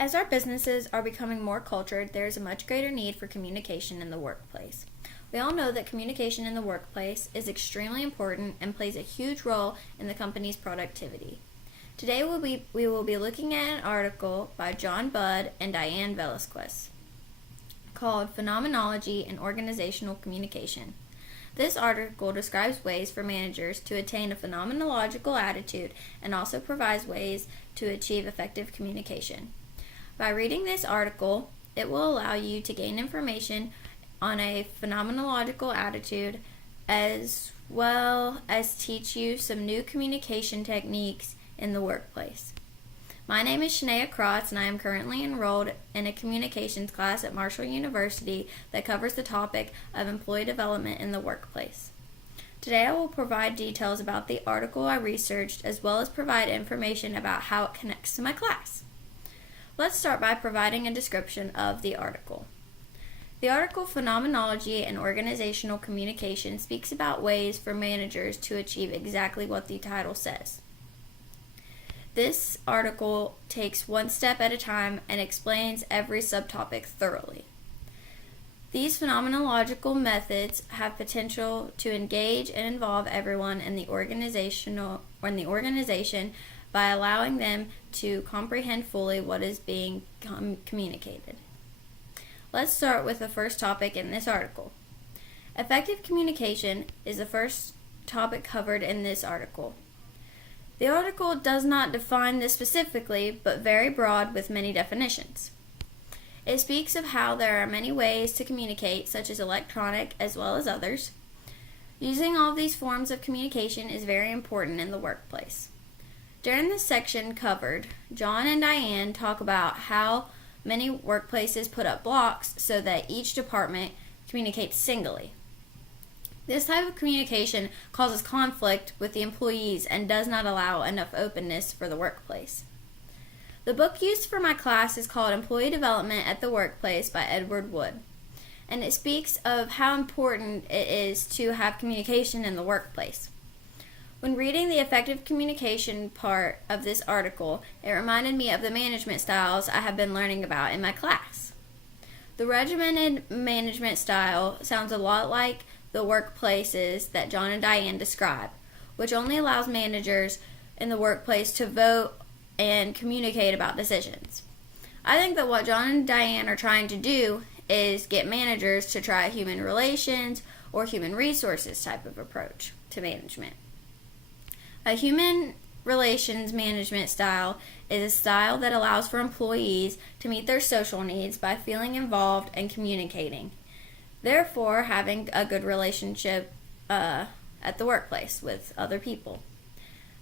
As our businesses are becoming more cultured, there is a much greater need for communication in the workplace. We all know that communication in the workplace is extremely important and plays a huge role in the company's productivity. Today we will be looking at an article by John Budd and Diane Velasquez called Phenomenology in Organizational Communication. This article describes ways for managers to attain a phenomenological attitude and also provides ways to achieve effective communication. By reading this article, it will allow you to gain information on a phenomenological attitude as well as teach you some new communication techniques in the workplace. My name is Shania Krotz, and I am currently enrolled in a communications class at Marshall University that covers the topic of employee development in the workplace. Today I will provide details about the article I researched as well as provide information about how it connects to my class. Let's start by providing a description of the article. The article Phenomenology and Organizational Communication speaks about ways for managers to achieve exactly what the title says. This article takes one step at a time and explains every subtopic thoroughly. These phenomenological methods have potential to engage and involve everyone in the organization by allowing them to comprehend fully what is being communicated. Let's start with the first topic in this article. Effective communication is the first topic covered in this article. The article does not define this specifically, but very broad with many definitions. It speaks of how there are many ways to communicate, such as electronic as well as others. Using all these forms of communication is very important in the workplace. During this section covered, John and Diane talk about how many workplaces put up blocks so that each department communicates singly. This type of communication causes conflict with the employees and does not allow enough openness for the workplace. The book used for my class is called Employee Development at the Workplace by Edward Wood, and it speaks of how important it is to have communication in the workplace. When reading the effective communication part of this article, it reminded me of the management styles I have been learning about in my class. The regimented management style sounds a lot like the workplaces that John and Diane describe, which only allows managers in the workplace to vote and communicate about decisions. I think that what John and Diane are trying to do is get managers to try a human relations or human resources type of approach to management. A human relations management style is a style that allows for employees to meet their social needs by feeling involved and communicating, therefore having a good relationship at the workplace with other people.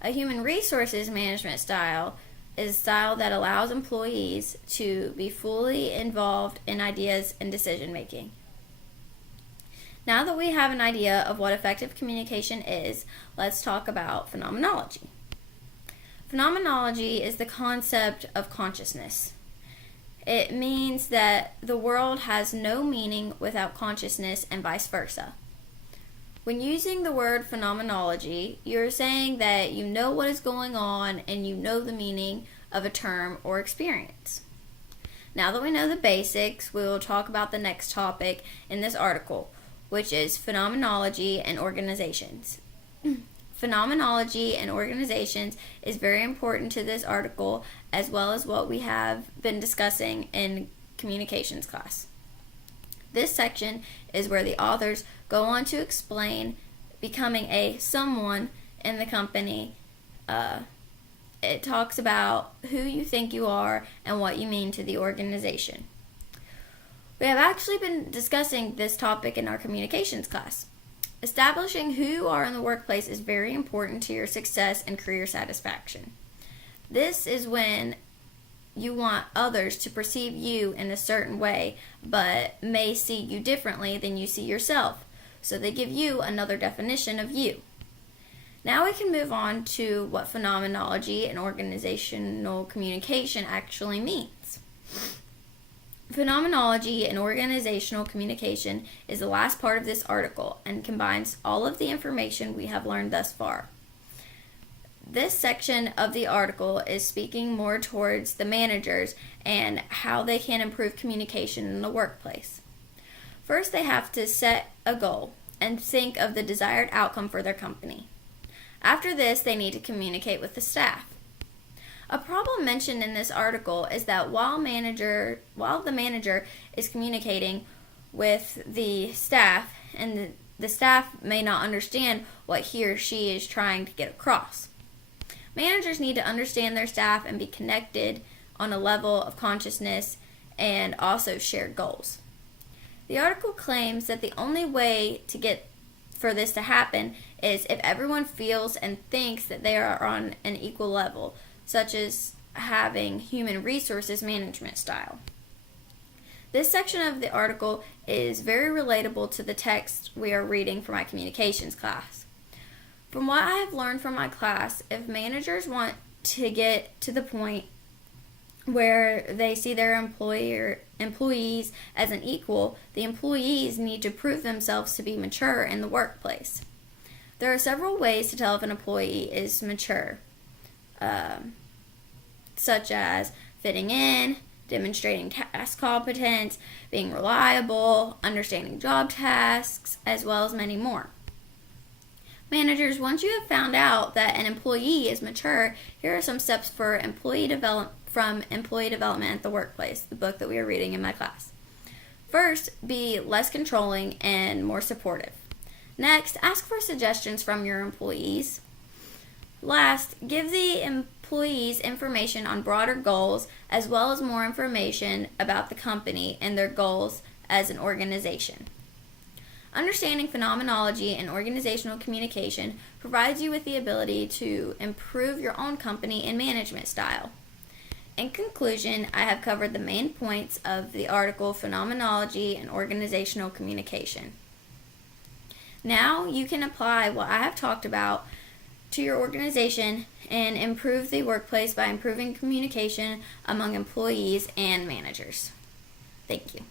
A human resources management style is a style that allows employees to be fully involved in ideas and decision making. Now that we have an idea of what effective communication is, let's talk about phenomenology. Phenomenology is the concept of consciousness. It means that the world has no meaning without consciousness and vice versa. When using the word phenomenology, you're saying that you know what is going on and you know the meaning of a term or experience. Now that we know the basics, we will talk about the next topic in this article, which is phenomenology and organizations. Phenomenology and organizations is very important to this article, as well as what we have been discussing in communications class. This section is where the authors go on to explain becoming a someone in the company. It talks about who you think you are and what you mean to the organization. We have actually been discussing this topic in our communications class. Establishing who you are in the workplace is very important to your success and career satisfaction. This is when you want others to perceive you in a certain way, but may see you differently than you see yourself, so they give you another definition of you. Now we can move on to what phenomenology and organizational communication actually means. Phenomenology and organizational communication is the last part of this article and combines all of the information we have learned thus far. This section of the article is speaking more towards the managers and how they can improve communication in the workplace. First, they have to set a goal and think of the desired outcome for their company. After this, they need to communicate with the staff. A problem mentioned in this article is that while the manager is communicating with the staff, and the staff may not understand what he or she is trying to get across. Managers need to understand their staff and be connected on a level of consciousness and also shared goals. The article claims that the only way for this to happen is if everyone feels and thinks that they are on an equal level, such as having human resources management style. This section of the article is very relatable to the text we are reading for my communications class. From what I have learned from my class, if managers want to get to the point where they see their employees as an equal, the employees need to prove themselves to be mature in the workplace. There are several ways to tell if an employee is mature, such as fitting in, demonstrating task competence, being reliable, understanding job tasks, as well as many more. Managers, once you have found out that an employee is mature, here are some steps for employee development at the workplace, the book that we are reading in my class. First, be less controlling and more supportive. Next, ask for suggestions from your employees. Last, give the employees information on broader goals as well as more information about the company and their goals as an organization. Understanding phenomenology and organizational communication provides you with the ability to improve your own company and management style. In conclusion, I have covered the main points of the article Phenomenology and Organizational Communication. Now you can apply what I have talked about to your organization and improve the workplace by improving communication among employees and managers. Thank you.